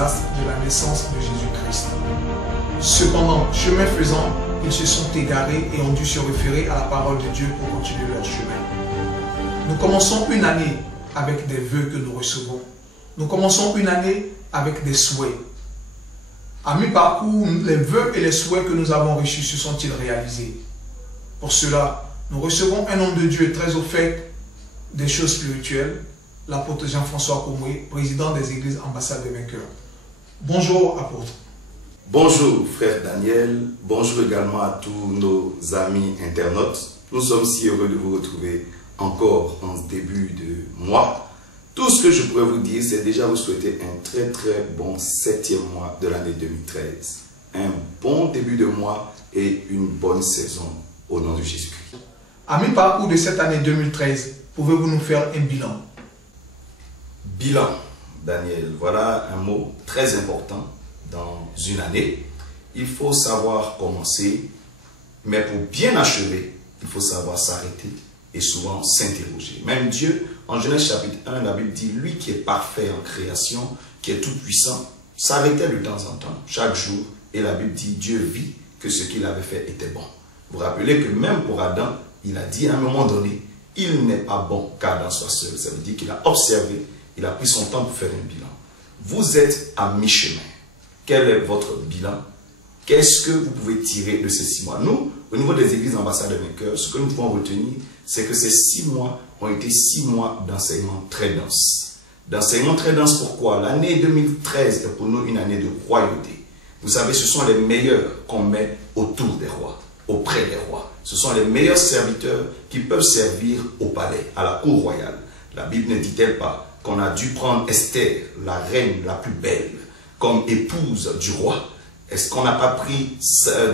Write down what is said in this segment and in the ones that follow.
désastre de la naissance de Jésus-Christ. Cependant, chemin faisant, ils se sont égarés et ont dû se référer à la parole de Dieu pour continuer leur chemin. Nous commençons une année avec des vœux que nous recevons. Nous commençons une année avec des souhaits. À mi-parcours, les vœux et les souhaits que nous avons reçus se sont-ils réalisés? Pour cela, nous recevons un homme de Dieu très au fait des choses spirituelles, l'apôtre Jean-François Komoué, président des églises ambassades des vainqueurs. Bonjour, apôtre. Bonjour, frère Daniel. Bonjour également à tous nos amis internautes. Nous sommes si heureux de vous retrouver encore en ce début de mois. Tout ce que je pourrais vous dire, c'est déjà vous souhaiter un très bon 7e mois de l'année 2013. Un bon début de mois et une bonne saison au nom de Jésus-Christ. À mi-parcours de cette année 2013, pouvez-vous nous faire un bilan? Bilan, Daniel, voilà un mot très important dans une année. Il faut savoir commencer, mais pour bien achever, il faut savoir s'arrêter et souvent s'interroger. Même Dieu, en Genèse chapitre 1, la Bible dit, lui qui est parfait en création, qui est tout puissant, s'arrêtait de temps en temps, chaque jour, et la Bible dit, Dieu vit que ce qu'il avait fait était bon. Vous vous rappelez que même pour Adam, il a dit à un moment donné, il n'est pas bon qu'Adam soit seul. Ça veut dire qu'il a observé, il a pris son temps pour faire un bilan. Vous êtes à mi-chemin. Quel est votre bilan? Qu'est-ce que vous pouvez tirer de ces 6 mois? Nous, au niveau des églises ambassades des vainqueurs, ce que nous pouvons retenir, c'est que ces 6 mois ont été 6 mois d'enseignement très dense. D'enseignement très dense, pourquoi? L'année 2013 est pour nous une année de royauté. Vous savez, ce sont les meilleurs qu'on met autour des rois, auprès des rois. Ce sont les meilleurs serviteurs qui peuvent servir au palais, à la cour royale. La Bible ne dit-elle pas qu'on a dû prendre Esther, la reine la plus belle, comme épouse du roi? Est-ce qu'on n'a pas pris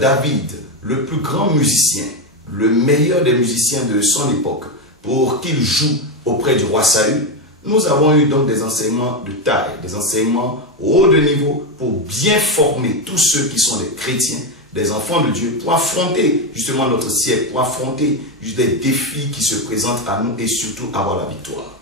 David, le plus grand musicien, le meilleur des musiciens de son époque, pour qu'il joue auprès du roi Saül? Nous avons eu donc des enseignements de taille, des enseignements au haut de niveau pour bien former tous ceux qui sont des chrétiens, des enfants de Dieu, pour affronter justement notre siècle, pour affronter des défis qui se présentent à nous et surtout avoir la victoire.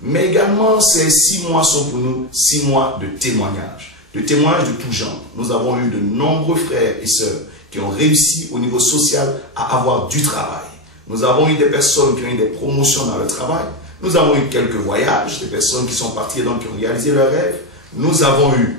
Mais également, ces 6 mois sont pour nous 6 mois de témoignages de tout genre. Nous avons eu de nombreux frères et sœurs qui ont réussi au niveau social à avoir du travail. Nous avons eu des personnes qui ont eu des promotions dans le travail. Nous avons eu quelques voyages, des personnes qui sont parties et donc qui ont réalisé leurs rêves. Nous avons eu,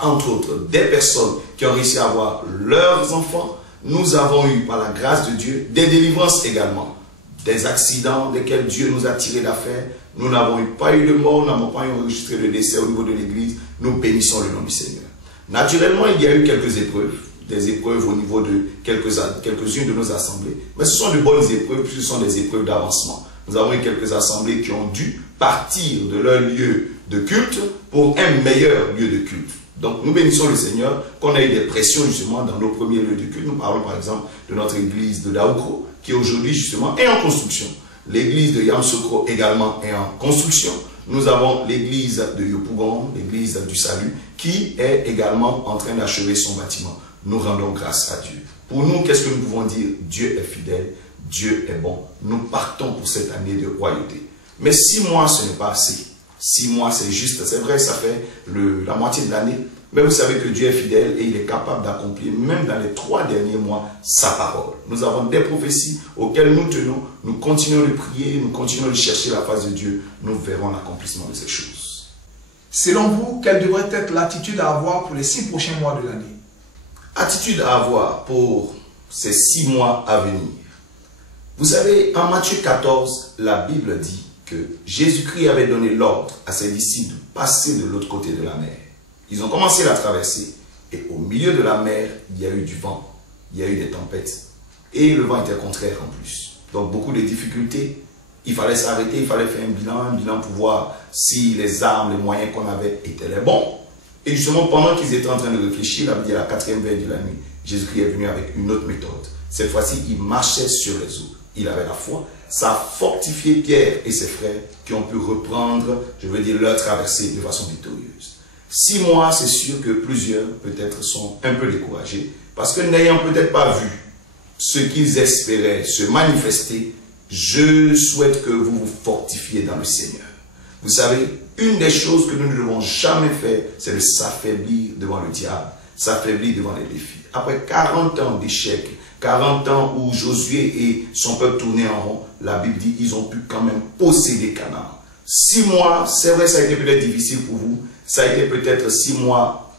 entre autres, des personnes qui ont réussi à avoir leurs enfants. Nous avons eu, par la grâce de Dieu, des délivrances également. Des accidents desquels Dieu nous a tirés d'affaire. Nous n'avons pas eu de mort, nous n'avons pas enregistré de décès au niveau de l'église. Nous bénissons le nom du Seigneur. Naturellement, il y a eu quelques épreuves. Des épreuves au niveau de quelques-unes de nos assemblées. Mais ce sont de bonnes épreuves, puisque ce sont des épreuves d'avancement. Nous avons eu quelques assemblées qui ont dû partir de leur lieu de culte pour un meilleur lieu de culte. Donc nous bénissons le Seigneur qu'on a eu des pressions justement dans nos premiers lieux de culte. Nous parlons par exemple de notre église de Daoukro, qui aujourd'hui justement est en construction. L'église de Yamsoukro également est en construction. Nous avons l'église de Yopougon, l'église du Salut, qui est également en train d'achever son bâtiment. Nous rendons grâce à Dieu. Pour nous, qu'est-ce que nous pouvons dire? Dieu est fidèle, Dieu est bon. Nous partons pour cette année de royauté. Mais 6 mois, ce n'est pas assez. 6 mois, c'est juste, c'est vrai, ça fait la moitié de l'année. Mais vous savez que Dieu est fidèle et il est capable d'accomplir, même dans les 3 derniers mois, sa parole. Nous avons des prophéties auxquelles nous tenons, nous continuons de prier, nous continuons de chercher la face de Dieu. Nous verrons l'accomplissement de ces choses. Selon vous, quelle devrait être l'attitude à avoir pour les 6 prochains mois de l'année? Attitude à avoir pour ces 6 mois à venir. Vous savez, en Matthieu 14, la Bible dit que Jésus-Christ avait donné l'ordre à ses disciples de passer de l'autre côté de la mer. Ils ont commencé la traversée et au milieu de la mer, il y a eu du vent, il y a eu des tempêtes et le vent était contraire en plus. Donc beaucoup de difficultés, il fallait s'arrêter, il fallait faire un bilan pour voir si les armes, les moyens qu'on avait étaient les bons. Et justement, pendant qu'ils étaient en train de réfléchir, la Bible dit à la 4e veille de la nuit, Jésus-Christ est venu avec une autre méthode. Cette fois-ci, il marchait sur les eaux. Il avait la foi. Ça a fortifié Pierre et ses frères qui ont pu reprendre, je veux dire, leur traversée de façon victorieuse. 6 mois, c'est sûr que plusieurs, peut-être, sont un peu découragés parce que n'ayant peut-être pas vu ce qu'ils espéraient se manifester, je souhaite que vous vous fortifiez dans le Seigneur. Vous savez, une des choses que nous ne devons jamais faire, c'est de s'affaiblir devant le diable, s'affaiblir devant les défis. Après 40 ans d'échecs, 40 ans où Josué et son peuple tournaient en rond, la Bible dit qu'ils ont pu quand même posséder Canaan. 6 mois, c'est vrai, ça a été peut-être difficile pour vous, ça a été peut-être 6 mois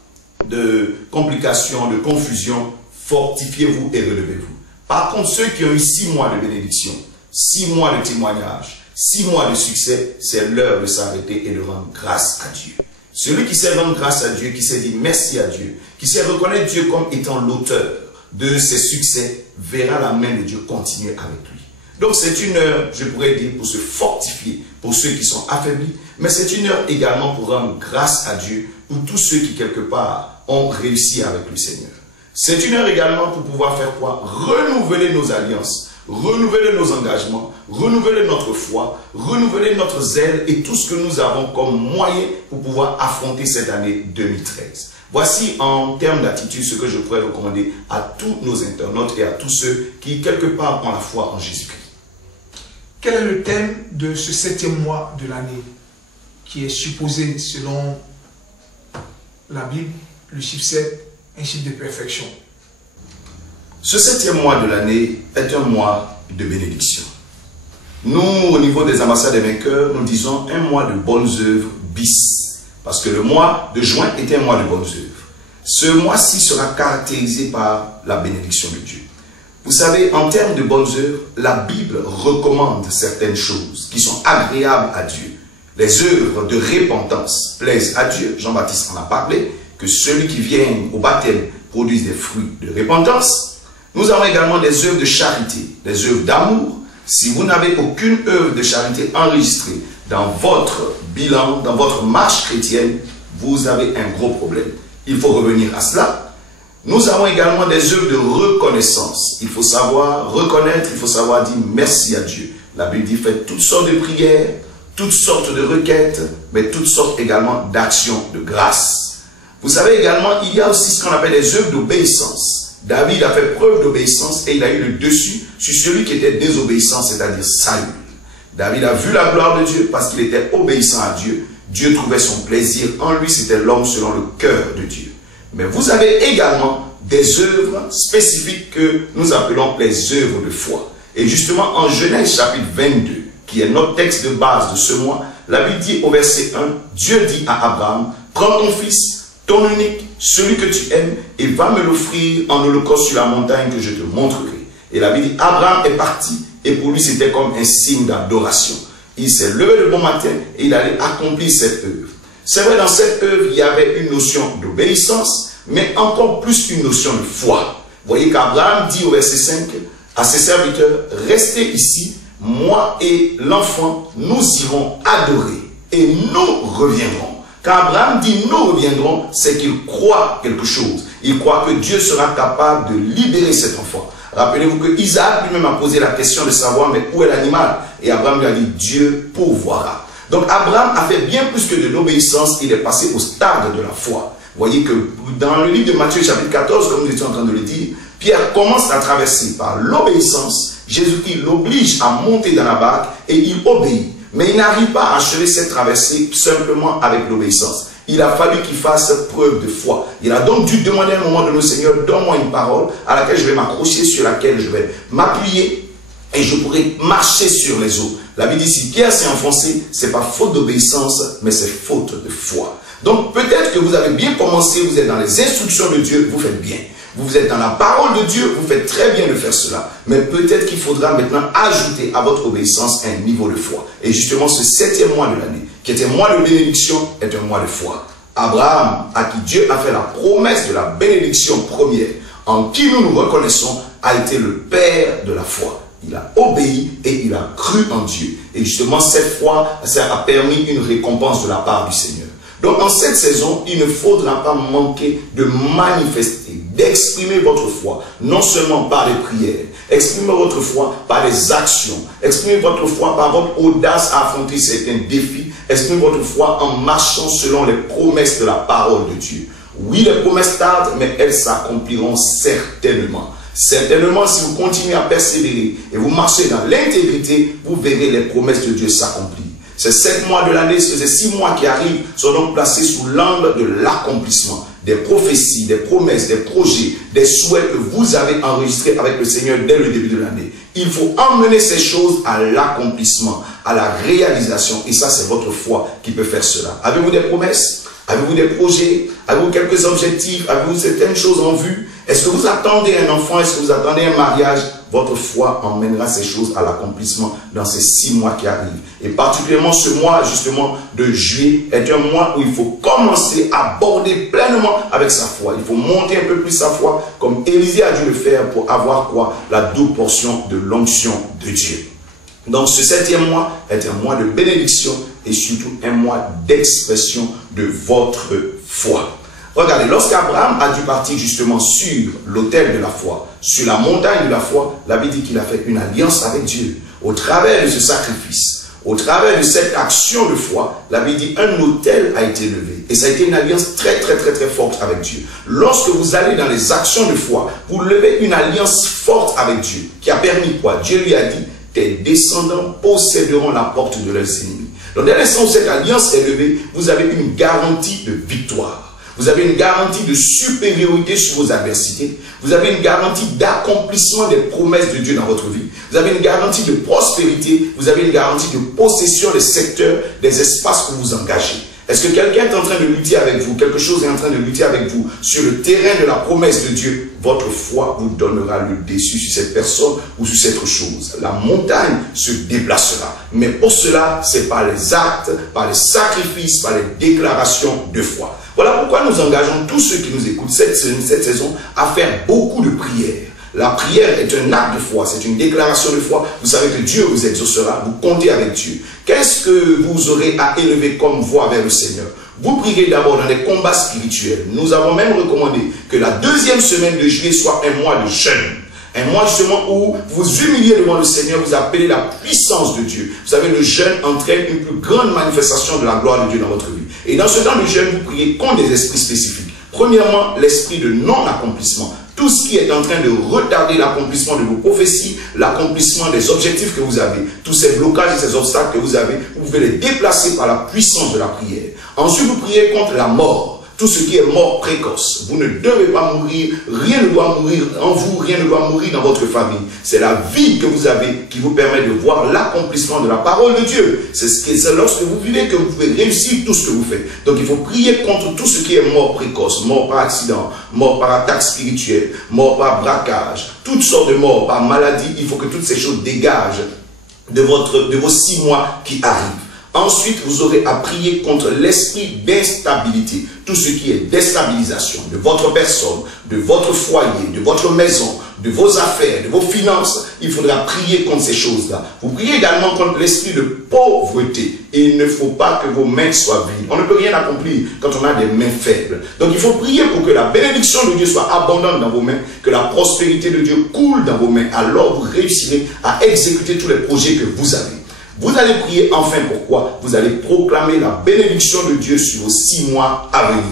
de complications, de confusion. Fortifiez-vous et relevez-vous. Par contre, ceux qui ont eu 6 mois de bénédiction, 6 mois de témoignage, 6 mois de succès, c'est l'heure de s'arrêter et de rendre grâce à Dieu. Celui qui sait rendre grâce à Dieu, qui sait dire merci à Dieu, qui sait reconnaître Dieu comme étant l'auteur de ses succès, verra la main de Dieu continuer avec lui. Donc c'est une heure, je pourrais dire, pour se fortifier, pour ceux qui sont affaiblis, mais c'est une heure également pour rendre grâce à Dieu, pour tous ceux qui quelque part ont réussi avec le Seigneur. C'est une heure également pour pouvoir faire quoi? Renouveler nos alliances, renouveler nos engagements, renouveler notre foi, renouveler notre zèle et tout ce que nous avons comme moyen pour pouvoir affronter cette année 2013. Voici en termes d'attitude ce que je pourrais recommander à tous nos internautes et à tous ceux qui quelque part ont la foi en Jésus-Christ. Quel est le thème de ce 7e mois de l'année qui est supposé, selon la Bible, le chiffre 7, un chiffre de perfection? Ce 7e mois de l'année est un mois de bénédiction. Nous, au niveau des ambassades des vainqueurs, nous disons un mois de bonnes œuvres bis. Parce que le mois de juin était un mois de bonnes œuvres. Ce mois-ci sera caractérisé par la bénédiction de Dieu. Vous savez, en termes de bonnes œuvres, la Bible recommande certaines choses qui sont agréables à Dieu. Les œuvres de repentance plaisent à Dieu. Jean-Baptiste en a parlé, que celui qui vient au baptême produise des fruits de repentance. Nous avons également des œuvres de charité, des œuvres d'amour. Si vous n'avez aucune œuvre de charité enregistrée dans votre bilan, dans votre marche chrétienne, vous avez un gros problème. Il faut revenir à cela. Nous avons également des œuvres de reconnaissance. Il faut savoir reconnaître, il faut savoir dire merci à Dieu. La Bible dit faites toutes sortes de prières, toutes sortes de requêtes, mais toutes sortes également d'actions de grâce. Vous savez également, il y a aussi ce qu'on appelle les œuvres d'obéissance. David a fait preuve d'obéissance et il a eu le dessus sur celui qui était désobéissant, c'est-à-dire Saül. David a vu la gloire de Dieu parce qu'il était obéissant à Dieu. Dieu trouvait son plaisir en lui, c'était l'homme selon le cœur de Dieu. Mais vous avez également des œuvres spécifiques que nous appelons les œuvres de foi. Et justement, en Genèse chapitre 22, qui est notre texte de base de ce mois, la Bible dit au verset 1, Dieu dit à Abraham, prends ton fils, ton unique, celui que tu aimes, et va me l'offrir en holocauste sur la montagne que je te montrerai. Et la Bible dit, Abraham est parti, et pour lui c'était comme un signe d'adoration. Il s'est levé le bon matin, et il allait accomplir cette œuvre. C'est vrai, dans cette œuvre, il y avait une notion d'obéissance, mais encore plus une notion de foi. Vous voyez qu'Abraham dit au verset 5 à ses serviteurs, restez ici, moi et l'enfant, nous irons adorer, et nous reviendrons. Quand Abraham dit nous reviendrons, c'est qu'il croit quelque chose. Il croit que Dieu sera capable de libérer cet enfant. Rappelez-vous que Isaac lui-même a posé la question de savoir mais où est l'animal? Et Abraham lui a dit Dieu pourvoira. Donc Abraham a fait bien plus que de l'obéissance, il est passé au stade de la foi. Vous voyez que dans le livre de Matthieu chapitre 14, comme nous étions en train de le dire, Pierre commence à traverser par l'obéissance. Jésus-Christ l'oblige à monter dans la barque et il obéit. Mais il n'arrive pas à achever cette traversée simplement avec l'obéissance. Il a fallu qu'il fasse preuve de foi. Il a donc dû demander à un moment donné au Seigneur, donne-moi une parole à laquelle je vais m'accrocher, sur laquelle je vais m'appuyer et je pourrai marcher sur les eaux. La Bible dit, si Pierre s'est enfoncé, ce n'est pas faute d'obéissance, mais c'est faute de foi. Donc peut-être que vous avez bien commencé, vous êtes dans les instructions de Dieu, vous faites bien. Vous êtes dans la parole de Dieu, vous faites très bien de faire cela. Mais peut-être qu'il faudra maintenant ajouter à votre obéissance un niveau de foi. Et justement, ce 7e mois de l'année, qui est un mois de bénédiction, est un mois de foi. Abraham, à qui Dieu a fait la promesse de la bénédiction première, en qui nous nous reconnaissons, a été le père de la foi. Il a obéi et il a cru en Dieu. Et justement, cette foi, ça a permis une récompense de la part du Seigneur. Donc, en cette saison, il ne faudra pas manquer de manifester, d'exprimer votre foi, non seulement par les prières, exprimez votre foi par les actions, exprimez votre foi par votre audace à affronter certains défis, exprimez votre foi en marchant selon les promesses de la parole de Dieu. Oui, les promesses tardent, mais elles s'accompliront certainement. Certainement, si vous continuez à persévérer et vous marchez dans l'intégrité, vous verrez les promesses de Dieu s'accomplir. Ces 7 mois de l'année, ces 6 mois qui arrivent sont donc placés sous l'angle de l'accomplissement des prophéties, des promesses, des projets, des souhaits que vous avez enregistrés avec le Seigneur dès le début de l'année. Il faut emmener ces choses à l'accomplissement, à la réalisation. Et ça, c'est votre foi qui peut faire cela. Avez-vous des promesses? Avez-vous des projets? Avez-vous quelques objectifs? Avez-vous certaines choses en vue? Est-ce que vous attendez un enfant? Est-ce que vous attendez un mariage? Votre foi emmènera ces choses à l'accomplissement dans ces 6 mois qui arrivent. Et particulièrement ce mois, justement, de juillet, est un mois où il faut commencer à aborder pleinement avec sa foi. Il faut monter un peu plus sa foi, comme Élisée a dû le faire pour avoir quoi? La double portion de l'onction de Dieu. Donc ce 7e mois est un mois de bénédiction et surtout un mois d'expression de votre foi. Regardez, lorsqu'Abraham a dû partir justement sur l'autel de la foi, sur la montagne de la foi, la Bible dit qu'il a fait une alliance avec Dieu. Au travers de ce sacrifice, au travers de cette action de foi, la Bible dit un autel a été levé. Et ça a été une alliance très forte avec Dieu. Lorsque vous allez dans les actions de foi, vous levez une alliance forte avec Dieu, qui a permis quoi? Dieu lui a dit, tes descendants posséderont la porte de leurs ennemis. Donc dès l'instant où cette alliance est levée, vous avez une garantie de victoire. Vous avez une garantie de supériorité sur vos adversités. Vous avez une garantie d'accomplissement des promesses de Dieu dans votre vie. Vous avez une garantie de prospérité. Vous avez une garantie de possession des secteurs, des espaces où vous engagez. Est-ce que quelqu'un est en train de lutter avec vous? Quelque chose est en train de lutter avec vous sur le terrain de la promesse de Dieu? Votre foi vous donnera le dessus sur cette personne ou sur cette chose. La montagne se déplacera. Mais pour cela, c'est par les actes, par les sacrifices, par les déclarations de foi. Voilà pourquoi nous engageons tous ceux qui nous écoutent cette saison à faire beaucoup de prières. La prière est un acte de foi, c'est une déclaration de foi. Vous savez que Dieu vous exaucera, vous comptez avec Dieu. Qu'est-ce que vous aurez à élever comme voix vers le Seigneur? Vous priez d'abord dans des combats spirituels. Nous avons même recommandé que la 2e semaine de juillet soit un mois de jeûne. Un mois justement où vous humiliez devant le Seigneur, vous appelez la puissance de Dieu. Vous savez, le jeûne entraîne une plus grande manifestation de la gloire de Dieu dans votre vie. Et dans ce temps de jeûne, vous priez contre des esprits spécifiques. Premièrement, l'esprit de non-accomplissement. Tout ce qui est en train de retarder l'accomplissement de vos prophéties, l'accomplissement des objectifs que vous avez, tous ces blocages et ces obstacles que vous avez, vous pouvez les déplacer par la puissance de la prière. Ensuite, vous priez contre la mort. Tout ce qui est mort précoce. Vous ne devez pas mourir. Rien ne doit mourir en vous. Rien ne doit mourir dans votre famille. C'est la vie que vous avez qui vous permet de voir l'accomplissement de la parole de Dieu. C'est lorsque vous vivez que vous pouvez réussir tout ce que vous faites. Donc il faut prier contre tout ce qui est mort précoce. Mort par accident, mort par attaque spirituelle, mort par braquage, toutes sortes de morts par maladie. Il faut que toutes ces choses dégagent de vos 6 mois qui arrivent. Ensuite, vous aurez à prier contre l'esprit d'instabilité. Tout ce qui est déstabilisation de votre personne, de votre foyer, de votre maison, de vos affaires, de vos finances. Il faudra prier contre ces choses-là. Vous priez également contre l'esprit de pauvreté. Et il ne faut pas que vos mains soient vides. On ne peut rien accomplir quand on a des mains faibles. Donc il faut prier pour que la bénédiction de Dieu soit abondante dans vos mains, que la prospérité de Dieu coule dans vos mains. Alors vous réussirez à exécuter tous les projets que vous avez. Vous allez prier enfin pourquoi? Vous allez proclamer la bénédiction de Dieu sur vos 6 mois à venir.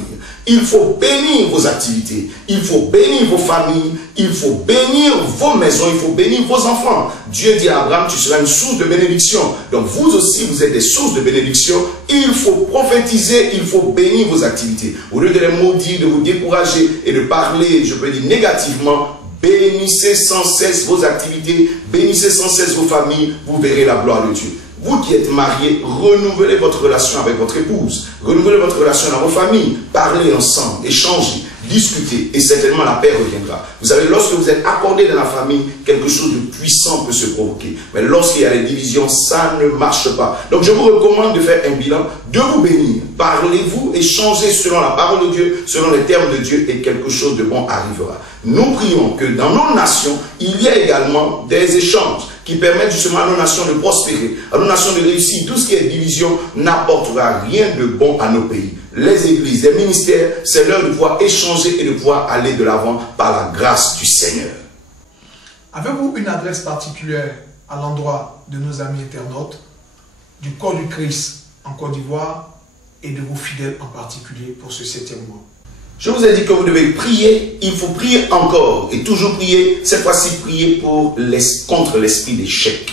Il faut bénir vos activités, il faut bénir vos familles, il faut bénir vos maisons, il faut bénir vos enfants. Dieu dit à Abraham, tu seras une source de bénédiction. Donc vous aussi, vous êtes des sources de bénédiction. Il faut prophétiser, il faut bénir vos activités. Au lieu de les maudire, de vous décourager et de parler, je peux dire négativement, bénissez sans cesse vos activités, bénissez sans cesse vos familles, vous verrez la gloire de Dieu. Vous qui êtes mariés, renouvelez votre relation avec votre épouse, renouvelez votre relation dans vos familles, parlez ensemble, échangez, discutez et certainement la paix reviendra. Vous savez, lorsque vous êtes accordé dans la famille, quelque chose de puissant peut se provoquer. Mais lorsqu'il y a des divisions, ça ne marche pas. Donc je vous recommande de faire un bilan, de vous bénir. Parlez-vous, échangez selon la parole de Dieu, selon les termes de Dieu et quelque chose de bon arrivera. Nous prions que dans nos nations, il y a également des échanges qui permettent justement à nos nations de prospérer, à nos nations de réussir. Tout ce qui est division n'apportera rien de bon à nos pays. Les églises, les ministères, c'est l'heure de pouvoir échanger et de pouvoir aller de l'avant par la grâce du Seigneur. Avez-vous une adresse particulière à l'endroit de nos amis internautes, du corps du Christ en Côte d'Ivoire et de vos fidèles en particulier pour ce 7e mois? Je vous ai dit que vous devez prier, il faut prier encore et toujours prier, cette fois-ci prier contre l'esprit d'échec.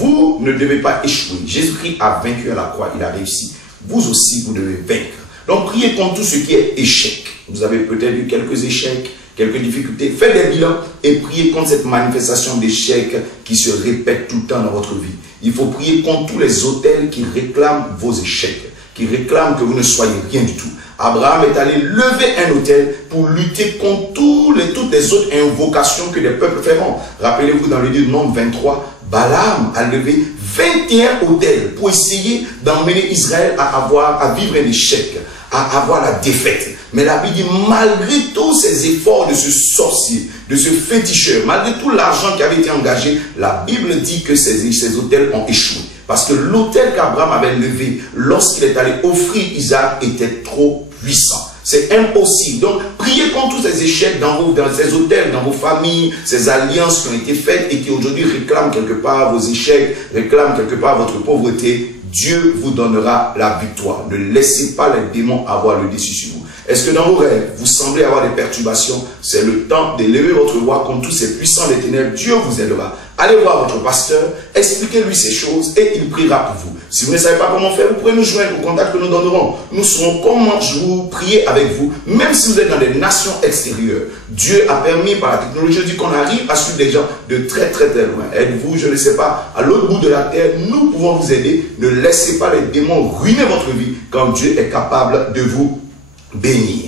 Vous ne devez pas échouer. Jésus-Christ a vaincu à la croix, il a réussi. Vous aussi, vous devez vaincre. Donc, priez contre tout ce qui est échec. Vous avez peut-être eu quelques échecs, quelques difficultés. Faites des bilans et priez contre cette manifestation d'échec qui se répète tout le temps dans votre vie. Il faut prier contre tous les autels qui réclament vos échecs, qui réclament que vous ne soyez rien du tout. Abraham est allé lever un autel pour lutter contre toutes les autres invocations que les peuples feront. Rappelez-vous dans le livre de Nombre 23, Balaam a levé 21 autels pour essayer d'emmener Israël à vivre un échec, à avoir la défaite. Mais la Bible dit, malgré tous ces efforts de ce sorcier, de ce féticheur, malgré tout l'argent qui avait été engagé, la Bible dit que ces autels ont échoué. Parce que l'autel qu'Abraham avait levé lorsqu'il est allé offrir Isaac était trop puissant. C'est impossible. Donc, priez contre tous ces échecs dans ces hôtels, dans vos familles, ces alliances qui ont été faites et qui aujourd'hui réclament quelque part vos échecs, réclament quelque part votre pauvreté. Dieu vous donnera la victoire. Ne laissez pas les démons avoir le dessus sur vous. Est-ce que dans vos rêves, vous semblez avoir des perturbations? C'est le temps d'élever votre voix contre tous ces puissants des ténèbres. Dieu vous aidera. Allez voir votre pasteur, expliquez-lui ces choses et il priera pour vous. Si vous ne savez pas comment faire, vous pouvez nous joindre au contact que nous donnerons. Nous serons comment vous prier avec vous, même si vous êtes dans des nations extérieures. Dieu a permis par la technologie qu'on arrive à suivre des gens de très loin. Êtes-vous, je ne sais pas, à l'autre bout de la terre, nous pouvons vous aider. Ne laissez pas les démons ruiner votre vie quand Dieu est capable de vous bénir.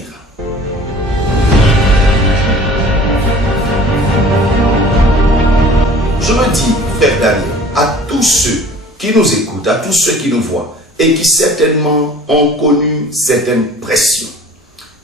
Je me dis, frère Daniel, à tous ceux qui nous écoutent, à tous ceux qui nous voient, et qui certainement ont connu certaines pressions.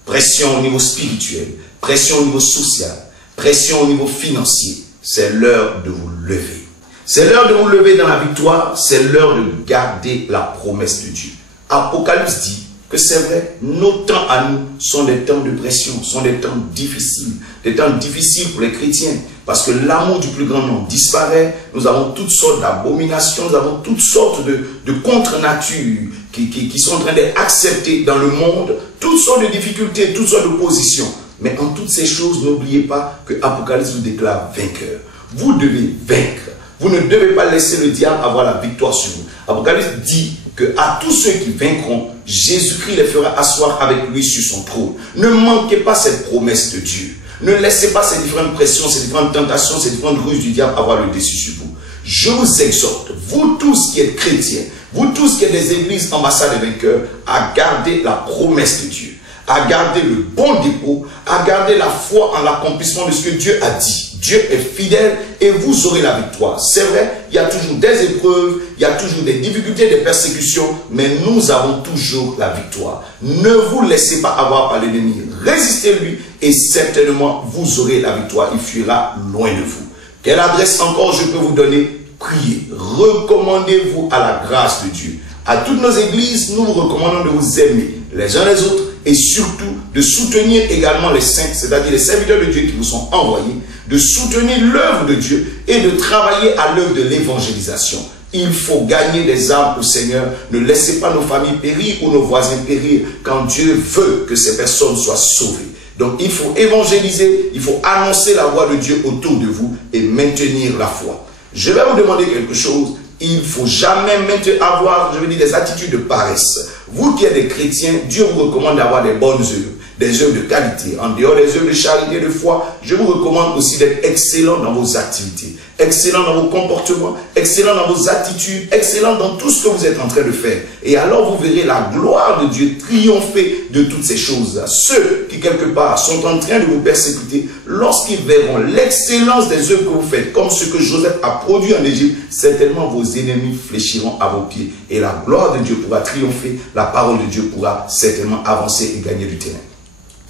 Pression au niveau spirituel, pression au niveau social, pression au niveau financier. C'est l'heure de vous lever. C'est l'heure de vous lever dans la victoire, c'est l'heure de garder la promesse de Dieu. Apocalypse dit que c'est vrai, nos temps à nous sont des temps de pression, sont des temps difficiles pour les chrétiens, parce que l'amour du plus grand nombre disparaît, nous avons toutes sortes d'abominations, nous avons toutes sortes de contre-natures qui sont en train d'être acceptées dans le monde, toutes sortes de difficultés, toutes sortes d'oppositions. Mais en toutes ces choses, n'oubliez pas que Apocalypse vous déclare vainqueur. Vous devez vaincre. Vous ne devez pas laisser le diable avoir la victoire sur vous. Apocalypse dit que à tous ceux qui vaincront, Jésus-Christ les fera asseoir avec lui sur son trône. Ne manquez pas cette promesse de Dieu. Ne laissez pas ces différentes pressions, ces différentes tentations, ces différentes ruses du diable avoir le dessus sur vous. Je vous exhorte, vous tous qui êtes chrétiens, vous tous qui êtes des églises ambassades de vainqueurs, à garder la promesse de Dieu, à garder le bon dépôt, à garder la foi en l'accomplissement de ce que Dieu a dit. Dieu est fidèle et vous aurez la victoire. C'est vrai, il y a toujours des épreuves, il y a toujours des difficultés, des persécutions, mais nous avons toujours la victoire. Ne vous laissez pas avoir par l'ennemi. Résistez-lui et certainement vous aurez la victoire. Il fuira loin de vous. Quelle adresse encore je peux vous donner? Priez. Recommandez-vous à la grâce de Dieu. À toutes nos églises, nous vous recommandons de vous aimer les uns les autres et surtout de soutenir également les saints, c'est-à-dire les serviteurs de Dieu qui vous sont envoyés, de soutenir l'œuvre de Dieu et de travailler à l'œuvre de l'évangélisation. Il faut gagner des âmes au Seigneur. Ne laissez pas nos familles périr ou nos voisins périr quand Dieu veut que ces personnes soient sauvées. Donc il faut évangéliser, il faut annoncer la voix de Dieu autour de vous et maintenir la foi. Je vais vous demander quelque chose. Il ne faut jamais avoir, des attitudes de paresse. Vous qui êtes des chrétiens, Dieu vous recommande d'avoir des bonnes œuvres, des œuvres de qualité. En dehors des œuvres de charité, de foi, je vous recommande aussi d'être excellent dans vos activités, excellent dans vos comportements, excellent dans vos attitudes, excellent dans tout ce que vous êtes en train de faire. Et alors vous verrez la gloire de Dieu triompher de toutes ces choses. Ceux qui quelque part sont en train de vous persécuter, lorsqu'ils verront l'excellence des œuvres que vous faites, comme ce que Joseph a produit en Égypte, certainement vos ennemis fléchiront à vos pieds. Et la gloire de Dieu pourra triompher, la parole de Dieu pourra certainement avancer et gagner du terrain.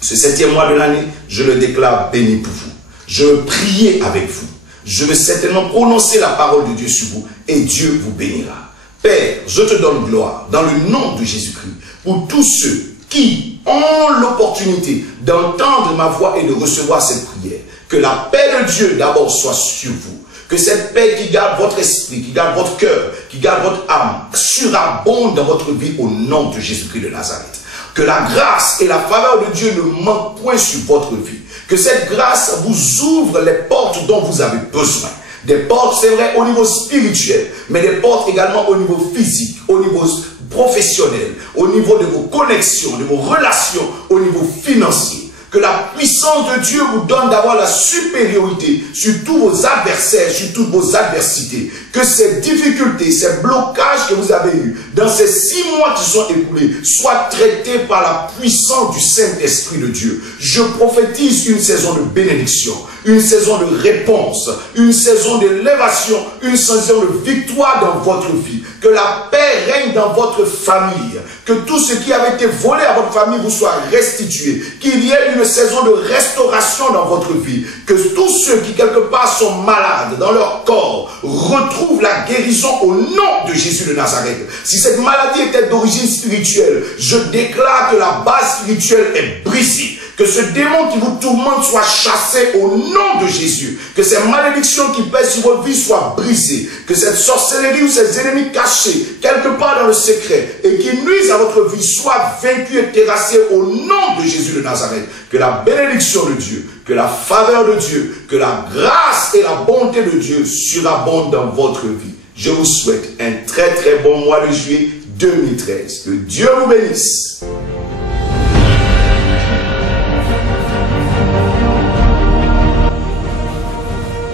Ce 7e mois de l'année, je le déclare béni pour vous. Je veux prier avec vous. Je veux certainement prononcer la parole de Dieu sur vous et Dieu vous bénira. Père, je te donne gloire dans le nom de Jésus-Christ pour tous ceux qui ont l'opportunité d'entendre ma voix et de recevoir cette prière. Que la paix de Dieu d'abord soit sur vous. Que cette paix qui garde votre esprit, qui garde votre cœur, qui garde votre âme, surabonde dans votre vie au nom de Jésus-Christ de Nazareth. Que la grâce et la faveur de Dieu ne manquent point sur votre vie. Que cette grâce vous ouvre les portes dont vous avez besoin. Des portes, c'est vrai, au niveau spirituel, mais des portes également au niveau physique, au niveau professionnel, au niveau de vos connexions, de vos relations, au niveau financier. Que la puissance de Dieu vous donne d'avoir la supériorité sur tous vos adversaires, sur toutes vos adversités. Que ces difficultés, ces blocages que vous avez eus dans ces 6 mois qui sont écoulés soient traités par la puissance du Saint-Esprit de Dieu. Je prophétise une saison de bénédiction, une saison de réponse, une saison d'élévation, une saison de victoire dans votre vie. Que la paix règne dans votre famille. Que tout ce qui avait été volé à votre famille vous soit restitué. Qu'il y ait une saison de restauration dans votre vie. Que tous ceux qui quelque part sont malades dans leur corps retrouvent la guérison au nom de Jésus de Nazareth. Si cette maladie était d'origine spirituelle, je déclare que la base spirituelle est brisée. Que ce démon qui vous tourmente soit chassé au nom de Jésus. Que ces malédictions qui pèsent sur votre vie soient brisées. Que cette sorcellerie ou ces ennemis cachés, quelque part dans le secret, et qui nuisent à votre vie, soient vaincus et terrassés au nom de Jésus de Nazareth. Que la bénédiction de Dieu, que la faveur de Dieu, que la grâce et la bonté de Dieu surabondent dans votre vie. Je vous souhaite un très très bon mois de juillet 2013. Que Dieu vous bénisse.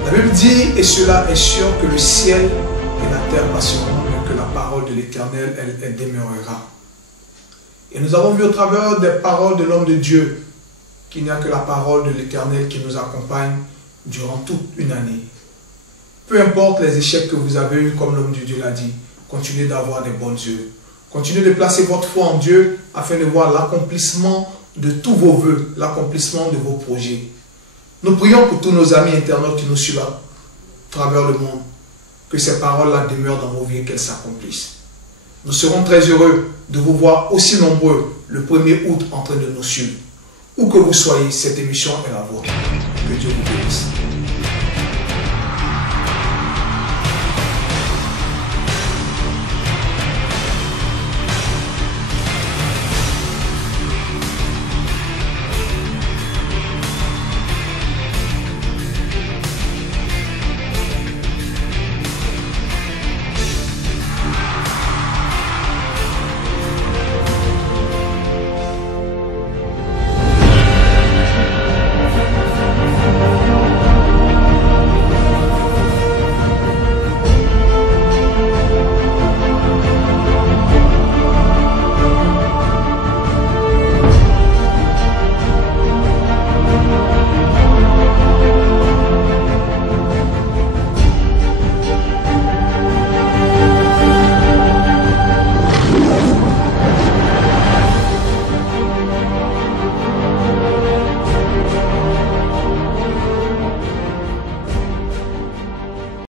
La Bible dit, et cela est sûr, que le ciel et la terre passeront, mais que la parole de l'Éternel, elle demeurera. Et nous avons vu au travers des paroles de l'homme de Dieu qu'il n'y a que la parole de l'Éternel qui nous accompagne durant toute une année. Peu importe les échecs que vous avez eus, comme l'homme de Dieu l'a dit, continuez d'avoir des bons yeux. Continuez de placer votre foi en Dieu afin de voir l'accomplissement de tous vos vœux, l'accomplissement de vos projets. Nous prions pour tous nos amis internautes qui nous suivent à travers le monde, que ces paroles-là demeurent dans vos vies et qu'elles s'accomplissent. Nous serons très heureux de vous voir aussi nombreux le 1er août en train de nous suivre. Où que vous soyez, cette émission est la vôtre. Que Dieu vous bénisse.